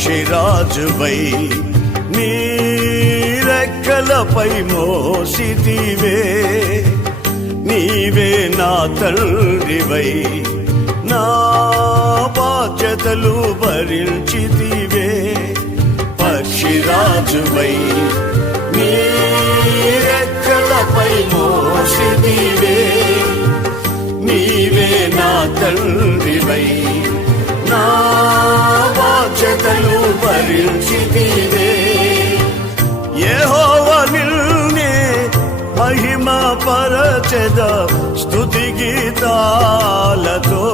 పక్షిరాజువై నీ రెక్కలపై మోసితివే. నీవే నా తండ్రివై నా బాధ్యతలు భరించితివే. పక్షిరాజువై నీ రెక్కలపై మోసితివే. నీవే నా తండ్రివై నా బాధ్యతలు భరించితివే. యెహోవా నిన్నే మహిమ పరచెద స్తుతి గీతాలతో.